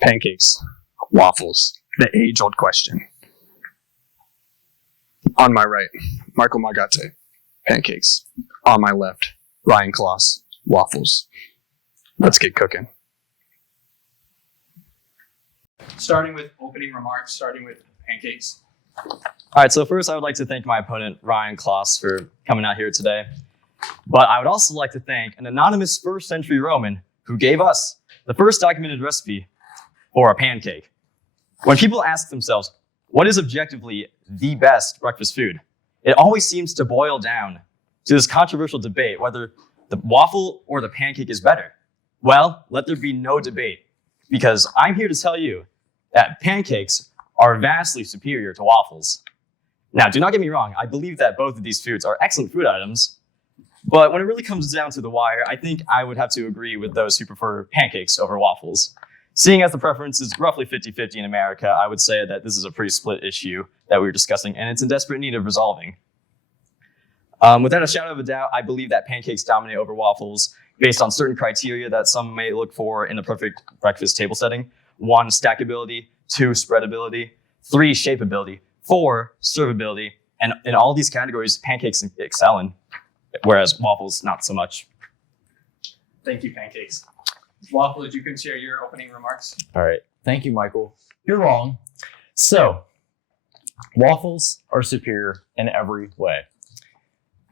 Pancakes, waffles, the age-old question. On my right, Michael Margate, pancakes. On my left, Ryan Kloss, waffles. Let's get cooking. Starting with opening remarks, starting with pancakes. All right, so first I would like to thank my opponent, Ryan Kloss, for coming out here today. But I would also like to thank an anonymous first century Roman who gave us the first documented recipe for a pancake. When people ask themselves, what is objectively the best breakfast food? It always seems to boil down to this controversial debate whether the waffle or the pancake is better. Well, let there be no debate, because I'm here to tell you that pancakes are vastly superior to waffles. Now, do not get me wrong, I believe that both of these foods are excellent food items, but when it really comes down to the wire, I think I would have to agree with those who prefer pancakes over waffles. Seeing as the preference is roughly 50-50 in America, I would say that this is a pretty split issue that we were discussing, and it's in desperate need of resolving. Without a shadow of a doubt, I believe that pancakes dominate over waffles based on certain criteria that some may look for in a perfect breakfast table setting. 1, stackability, 2, spreadability, 3, shapeability, 4, servability, and in all these categories, pancakes excel in, whereas waffles, not so much. Thank you, pancakes. Waffles, you can share your opening remarks. All right. Thank you, Michael. You're wrong. So, waffles are superior in every way.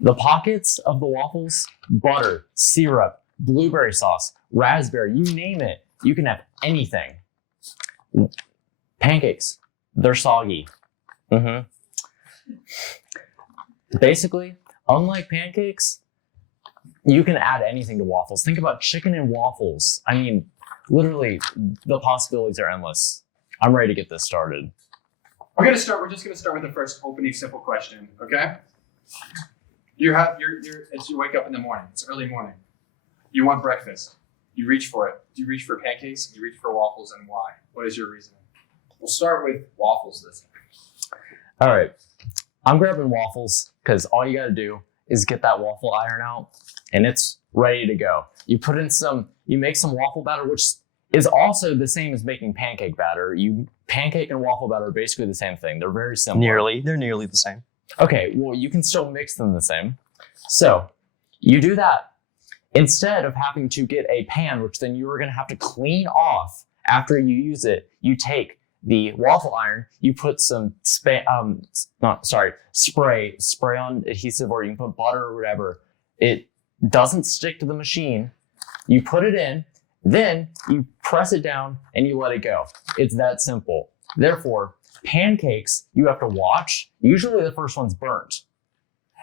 The pockets of the waffles, butter, syrup, blueberry sauce, raspberry, you name it. You can have anything. Pancakes, they're soggy. Basically, unlike pancakes, you can add anything to waffles. Think about chicken and waffles. I mean, literally, the possibilities are endless. I'm ready to get this started. We're just gonna start with the first opening simple question, okay? It's you wake up in the morning. It's early morning. You want breakfast. You reach for it. Do you reach for pancakes? Do you reach for waffles, and why? What is your reasoning? We'll start with waffles this time. All right. I'm grabbing waffles because all you got to do is get that waffle iron out and it's ready to go. You make some waffle batter, which is also the same as making pancake batter. Pancake and waffle batter are basically the same thing. They're very similar. They're nearly the same. Okay, well, you can still mix them the same. So you do that. Instead of having to get a pan, which then you are going to have to clean off after you use it, you take the waffle iron, you put some spray on adhesive, or you can put butter or whatever. It doesn't stick to the machine. You put it in, then you press it down and you let it go. It's that simple. Therefore, pancakes, you have to watch. Usually the first one's burnt.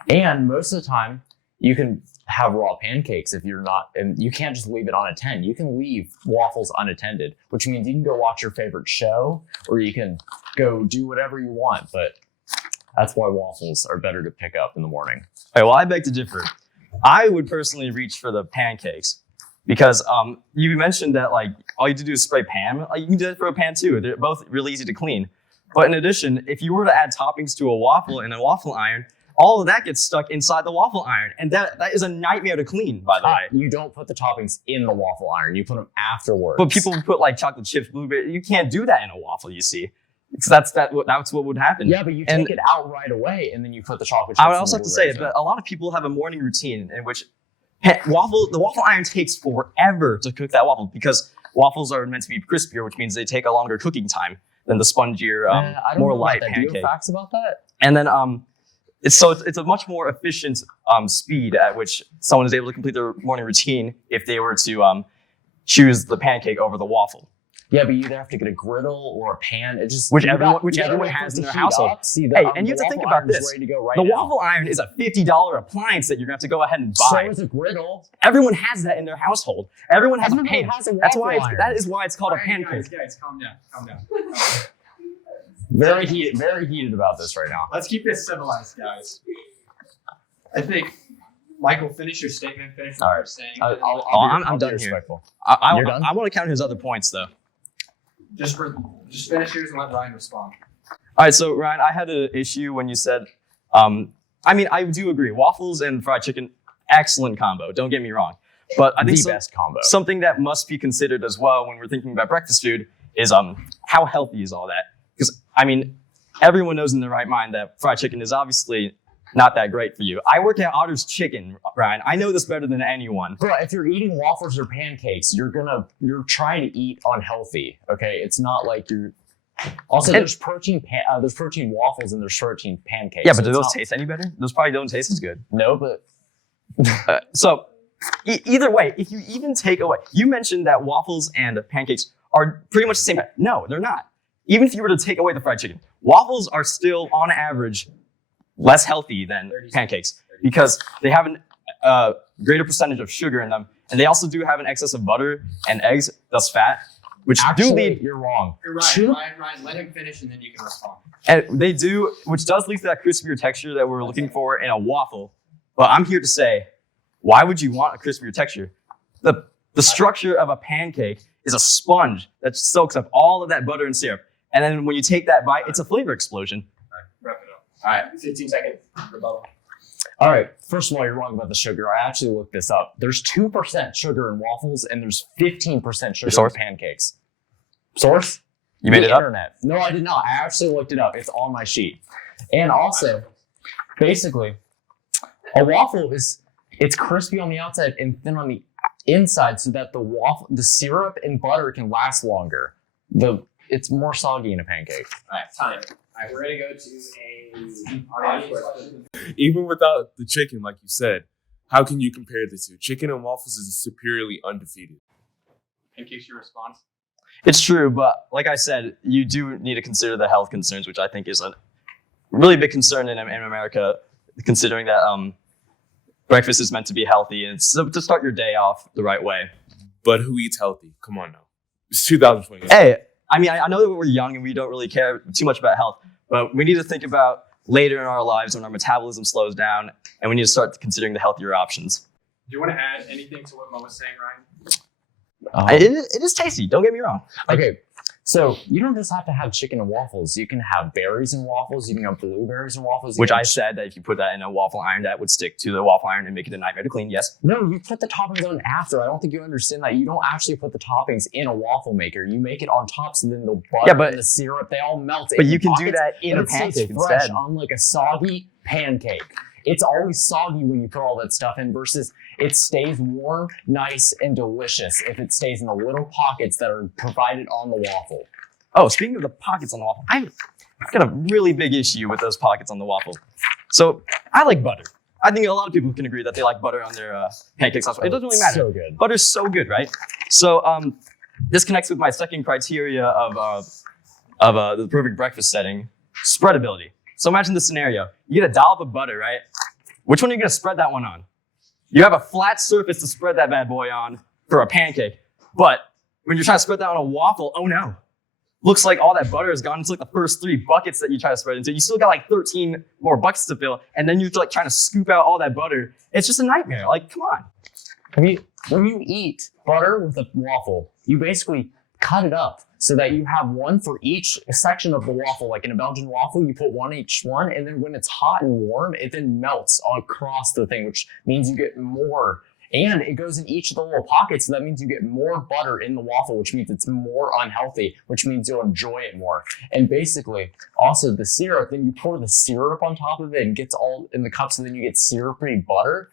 And most of the time, you can have raw pancakes if you're not, and you can't just leave it unattended. You can leave waffles unattended, which means you can go watch your favorite show, or you can go do whatever you want, but that's why waffles are better to pick up in the morning. All right, well, I beg to differ. I would personally reach for the pancakes because you mentioned that like all you have to do is spray pan. You can do it for a pan too. They're both really easy to clean. But in addition, if you were to add toppings to a waffle and a waffle iron, all of that gets stuck inside the waffle iron. And that is a nightmare to clean, by the way. You don't put the toppings in the waffle iron. You put them afterwards. But people put like chocolate chips, blueberry. You can't do that in a waffle, you see. Because that's what would happen. Yeah, but you take it out right away and then you put the chocolate chips. I would also have to say that a lot of people have a morning routine in which the waffle iron takes forever to cook that waffle because waffles are meant to be crispier, which means they take a longer cooking time than the spongier, more light pancake. Do you have facts about that? And then it's a much more efficient speed at which someone is able to complete their morning routine if they were to choose the pancake over the waffle. Yeah, but you either have to get a griddle or a pan. It just which everyone has in their household. And you have to think about this. The waffle iron is a $50 appliance that you're going to have to go ahead and buy. So is a griddle. Everyone has that in their household. Everyone has a pan. That is why it's called a pancake. Guys, calm down. Very heated about this right now. Let's keep this civilized, guys. I think, Michael, finish your statement. Finish what you're saying. I'm done here. I want to count his other points, though. Just finish yours and let Ryan respond. All right, so Ryan, I had an issue when you said, I do agree. Waffles and fried chicken, excellent combo. Don't get me wrong. But I think best combo. Something that must be considered as well when we're thinking about breakfast food is how healthy is all that? Because I mean, everyone knows in their right mind that fried chicken is obviously not that great for you. I work at Otter's Chicken, Ryan. I know this better than anyone. Bro, if you're eating waffles or pancakes, you're trying to eat unhealthy. Okay, it's not like you're. Also, there's protein waffles and there's protein pancakes. Yeah, but do those taste any better? Those probably don't taste as good. No, but So either way, if you even take away, you mentioned that waffles and pancakes are pretty much the same. No, they're not. Even if you were to take away the fried chicken, waffles are still on average less healthy than pancakes because they have a greater percentage of sugar in them, and they also do have an excess of butter and eggs, thus fat, which actually, do lead. You're wrong. You're right, Ryan, let him finish and then you can respond. And they do, which does lead to that crispier texture that we're looking for in a waffle. But I'm here to say, why would you want a crispier texture? The structure of a pancake is a sponge that soaks up all of that butter and syrup. And then when you take that bite, it's a flavor explosion. Wrap it up. All right, 15 second rebuttal. All right, first of all, you're wrong about the sugar. I actually looked this up. There's 2% sugar in waffles and there's 15% sugar in pancakes. Source? You made it up? Internet. No, I did not. I actually looked it up. It's on my sheet. And also, basically, a waffle it's crispy on the outside and thin on the inside so that the syrup and butter can last longer. It's more soggy in a pancake. All right, time. All right, we're going to go to a audience question. Even without the chicken, like you said, how can you compare the two? Chicken and waffles is superiorly undefeated. Pancakes, your response? It's true, but like I said, you do need to consider the health concerns, which I think is a really big concern in America, considering that breakfast is meant to be healthy and so to start your day off the right way. But who eats healthy? Come on now. It's 2020. Hey, I mean, I know that we're young and we don't really care too much about health, but we need to think about later in our lives when our metabolism slows down and we need to start considering the healthier options. Do you want to add anything to what Mo was saying, Ryan? It is tasty, don't get me wrong. Okay, so you don't just have to have chicken and waffles. You can have berries and waffles. You can have blueberries and waffles. Which I said that if you put that in a waffle iron, that would stick to the waffle iron and make it a nightmare to clean, yes. No, you put the toppings on after. I don't think you understand that. You don't actually put the toppings in a waffle maker. You make it on top so then the butter and the syrup, they all melt. But you can do that in a pancake instead. On like a soggy pancake. It's always soggy when you put all that stuff in versus it stays warm, nice, and delicious if it stays in the little pockets that are provided on the waffle. Oh, speaking of the pockets on the waffle, I've got a really big issue with those pockets on the waffle. So I like butter. I think a lot of people can agree that they like butter on their pancakes. It doesn't really matter. So good. Butter's so good, right? So this connects with my second criteria of the perfect breakfast setting, spreadability. So imagine this scenario. You get a dollop of butter, right? Which one are you going to spread that one on? You have a flat surface to spread that bad boy on for a pancake. But when you're trying to spread that on a waffle, oh no. Looks like all that butter has gone into like the first 3 buckets that you try to spread into. You still got like 13 more buckets to fill. And then you're like trying to scoop out all that butter. It's just a nightmare. Like, come on. When you eat butter with a waffle, you basically cut it up so that you have one for each section of the waffle. Like in a Belgian waffle, you put one each one, and then when it's hot and warm, it then melts across the thing, which means you get more. And it goes in each of the little pockets, so that means you get more butter in the waffle, which means it's more unhealthy, which means you'll enjoy it more. And basically, also the syrup, then you pour the syrup on top of it and gets all in the cups, and then you get syrupy butter.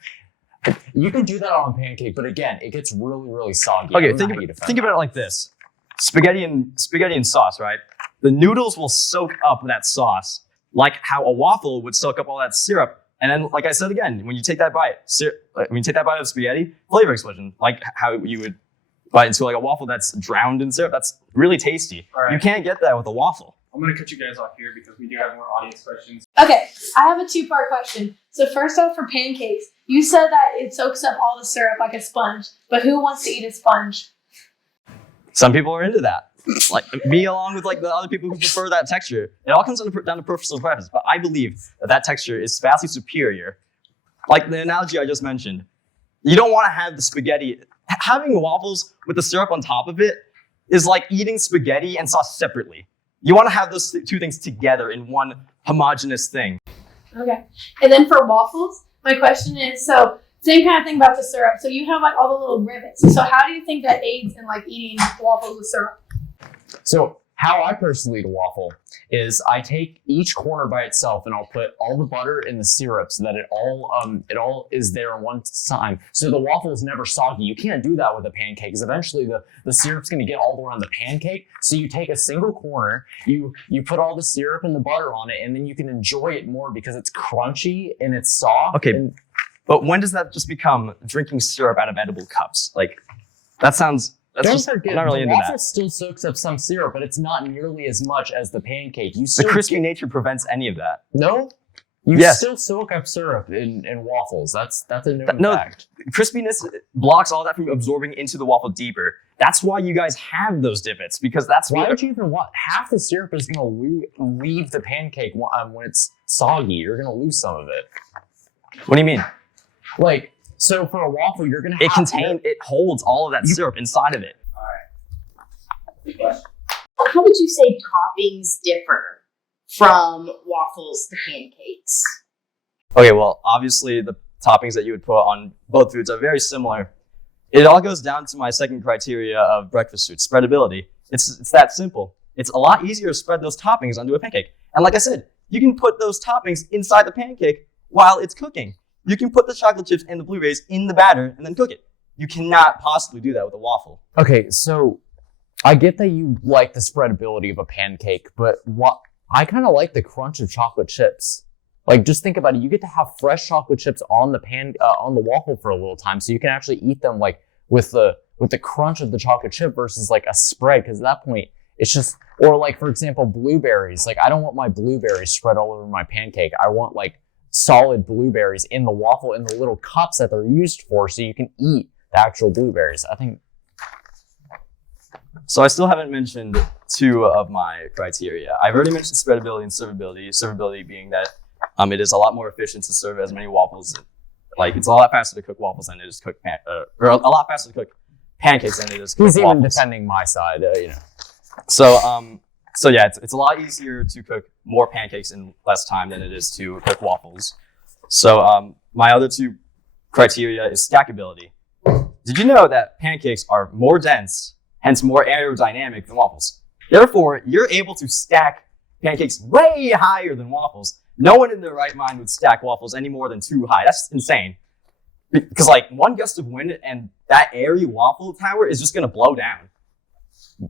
You can do that on a pancake, but again, it gets really, really soggy. Okay, think about it like this. Spaghetti and sauce, right? The noodles will soak up that sauce like how a waffle would soak up all that syrup. And then, like I said again, when you take that bite, of spaghetti, flavor explosion, like how you would bite into like a waffle that's drowned in syrup. That's really tasty. Right. You can't get that with a waffle. I'm going to cut you guys off here because we do have more audience questions. Okay, I have a 2-part question. So first off, for pancakes, you said that it soaks up all the syrup like a sponge, but who wants to eat a sponge? Some people are into that. Like me along with like the other people who prefer that texture. It all comes down to personal preference, but I believe that texture is vastly superior. Like the analogy I just mentioned, you don't want to have the spaghetti. Having waffles with the syrup on top of it is like eating spaghetti and sauce separately. You want to have those 2 things together in one homogeneous thing. Okay, and then for waffles, my question is, so same kind of thing about the syrup. So you have like all the little rivets. So how do you think that aids in like eating waffles with syrup? So how I personally eat a waffle is I take each corner by itself and I'll put all the butter and the syrup so that it all is there in one time. So the waffle is never soggy. You can't do that with a pancake because eventually the syrup's going to get all around the pancake. So you take a single corner, you put all the syrup and the butter on it, and then you can enjoy it more because it's crunchy and it's soft. Okay, but when does that just become drinking syrup out of edible cups? Like, that sounds... Don't forget, I'm not really the into waffle that. still soaks up some syrup, but it's not nearly as much as the pancake. You The still crispy nature prevents any of that. No? You Yes. still soak up syrup in waffles. That's a known No, fact. crispiness blocks all that from absorbing into the waffle deeper. That's why you guys have those divots, because that's Why what... would you even want? Half the syrup is going to leave the pancake when it's soggy. You're going to lose some of it. What do you mean? Like, so for a waffle, you're going to have It holds all of that syrup inside of it. How would you say toppings differ from waffles to pancakes? Okay, well, obviously the toppings that you would put on both foods are very similar. It all goes down to my second criteria of breakfast food, spreadability. It's that simple. It's a lot easier to spread those toppings onto a pancake. And like I said, you can put those toppings inside the pancake while it's cooking. You can put the chocolate chips and the blueberries in the batter and then cook it. You cannot possibly do that with a waffle. Okay, so I get that you like the spreadability of a pancake, but I kind of like the crunch of chocolate chips. Like, just think about it. You get to have fresh chocolate chips on the on the waffle for a little time, so you can actually eat them like with the crunch of the chocolate chip versus like a spread. Because at that point, it's just, or like for example, blueberries. Like, I don't want my blueberries spread all over my pancake. I want like solid blueberries in the waffle in the little cups that they're used for, so you can eat the actual blueberries. I think. So I still haven't mentioned two of my criteria. I've already mentioned spreadability and servability. Servability being that it is a lot more efficient to serve as many waffles. Like, it's a lot faster to cook waffles than it is to cook or a lot faster to cook pancakes than it is to cook He's even waffles. defending my side, you know. So yeah, it's a lot easier to cook more pancakes in less time than it is to cook waffles. So my other two criteria is stackability. Did you know that pancakes are more dense, hence more aerodynamic than waffles? Therefore, you're able to stack pancakes way higher than waffles. No one in their right mind would stack waffles any more than too high. That's insane. Because like one gust of wind and that airy waffle tower is just going to blow down.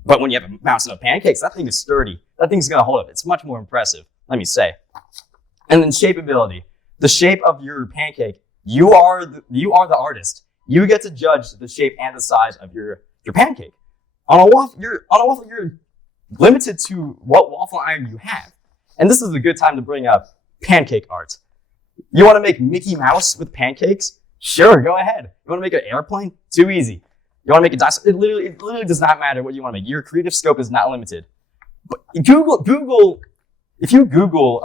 But when you have a mountain of pancakes, that thing is sturdy. That thing's going to hold up. It's much more impressive, let me say. And then shapeability. The shape of your pancake, you are the artist. You get to judge the shape and the size of your pancake. On a waffle, you're limited to what waffle iron you have. And this is a good time to bring up pancake art. You want to make Mickey Mouse with pancakes? Sure, go ahead. You want to make an airplane? Too easy. You want to make a dinosaur? It literally does not matter what you want to make. Your creative scope is not limited. But if you Google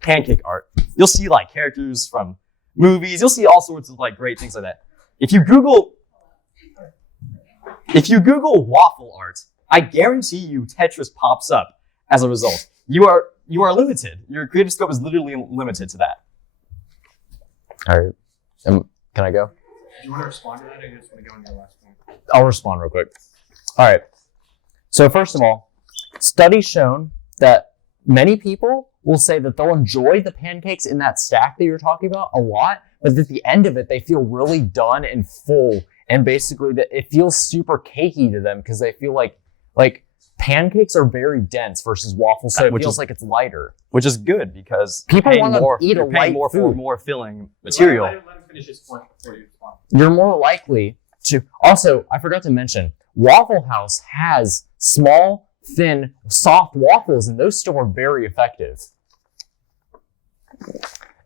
pancake art, you'll see like characters from movies. You'll see all sorts of like great things like that. If you Google waffle art, I guarantee you Tetris pops up as a result. You are limited. Your creative scope is literally limited to that. All right. Can I go? Do you want to respond to that, or you just want to go on your last point? I'll respond real quick. All right. So first of all, studies shown that many people will say that they'll enjoy the pancakes in that stack that you're talking about a lot, but at the end of it, they feel really done and full, and basically that it feels super cakey to them because they feel like pancakes are very dense versus waffles, so it feels like it's lighter. Which is good because People want to eat a you're paying light more food. for more filling material. Let him finish his point before you respond. You're more likely to. Also, I forgot to mention, Waffle House has small, thin, soft waffles, and those still are very effective.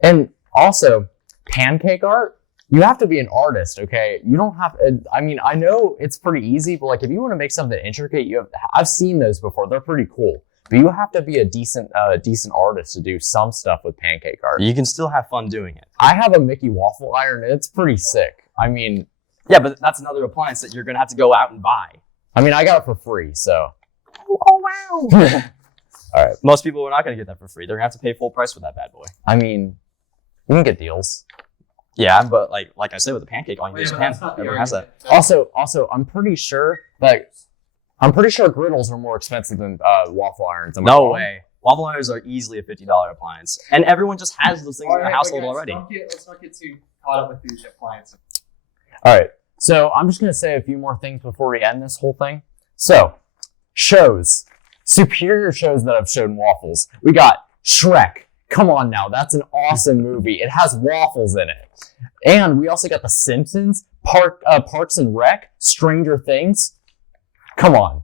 And also, pancake art, you have to be an artist, okay? You don't have. I mean, I know it's pretty easy, but like if you want to make something intricate, I've seen those before. They're pretty cool. But you have to be a decent artist to do some stuff with pancake art. You can still have fun doing it. I have a Mickey waffle iron, and it's pretty sick. I mean, Yeah, but that's another appliance that you're going to have to go out and buy. I got it for free, so. Oh, wow. All right. Most people are not going to get that for free. They're going to have to pay full price for that bad boy. I mean, you can get deals. Yeah, but like I said with the pancake, all you Oh, need is yeah, a but pan. that's not the Everyone has that. argument. Also, I'm pretty sure that I'm pretty sure griddles are more expensive than waffle irons. Am I No wrong? way. Waffle irons are easily a $50 appliance, and everyone just has those things in their household already. Let's not get too caught up with these appliances. All right. So I'm just going to say a few more things before we end this whole thing. So, shows. Superior shows that have shown waffles. We got Shrek. Come on now. That's an awesome movie. It has waffles in it. And we also got The Simpsons, Parks and Rec, Stranger Things. Come on.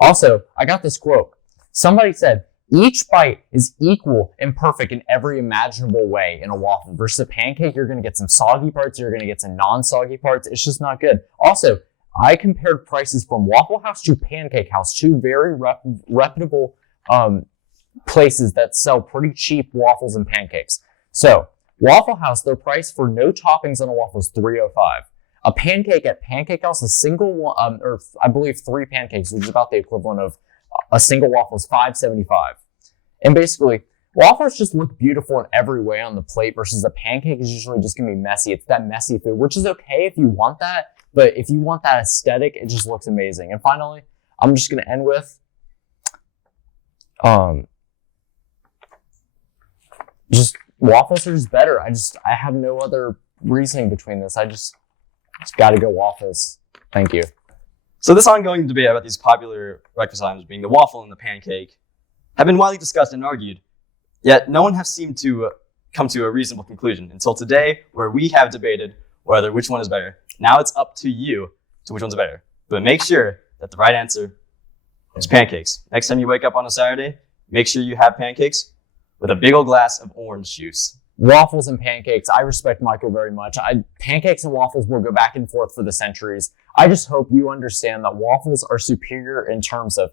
Also, I got this quote. Somebody said, each bite is equal and perfect in every imaginable way in a waffle. Versus a pancake, you're going to get some soggy parts, you're going to get some non-soggy parts. It's just not good. Also, I compared prices from Waffle House to Pancake House, two very reputable places that sell pretty cheap waffles and pancakes. So, Waffle House, their price for no toppings on a waffle is $3.05. A pancake at Pancake House, a single one, or I believe 3 pancakes, which is about the equivalent of a single waffle, is $5.75. And basically, waffles just look beautiful in every way on the plate versus a pancake is usually just going to be messy. It's that messy food, which is okay if you want that, but if you want that aesthetic, it just looks amazing. And finally, I'm just going to end with just waffles are just better. I have no other reasoning between this. I just got to go waffles. Thank you. So this ongoing debate about these popular breakfast items being the waffle and the pancake have been widely discussed and argued, yet no one has seemed to come to a reasonable conclusion until today, where we have debated whether which one is better. Now it's up to you to which one's better. But make sure that the right answer is pancakes. Next time you wake up on a Saturday, make sure you have pancakes with a big old glass of orange juice. Waffles and pancakes. I respect Michael very much. Pancakes and waffles will go back and forth for the centuries. I just hope you understand that waffles are superior in terms of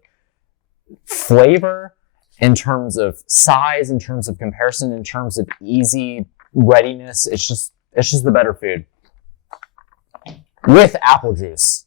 flavor, in terms of size, in terms of comparison, in terms of easy readiness. It's just the better food. With apple juice.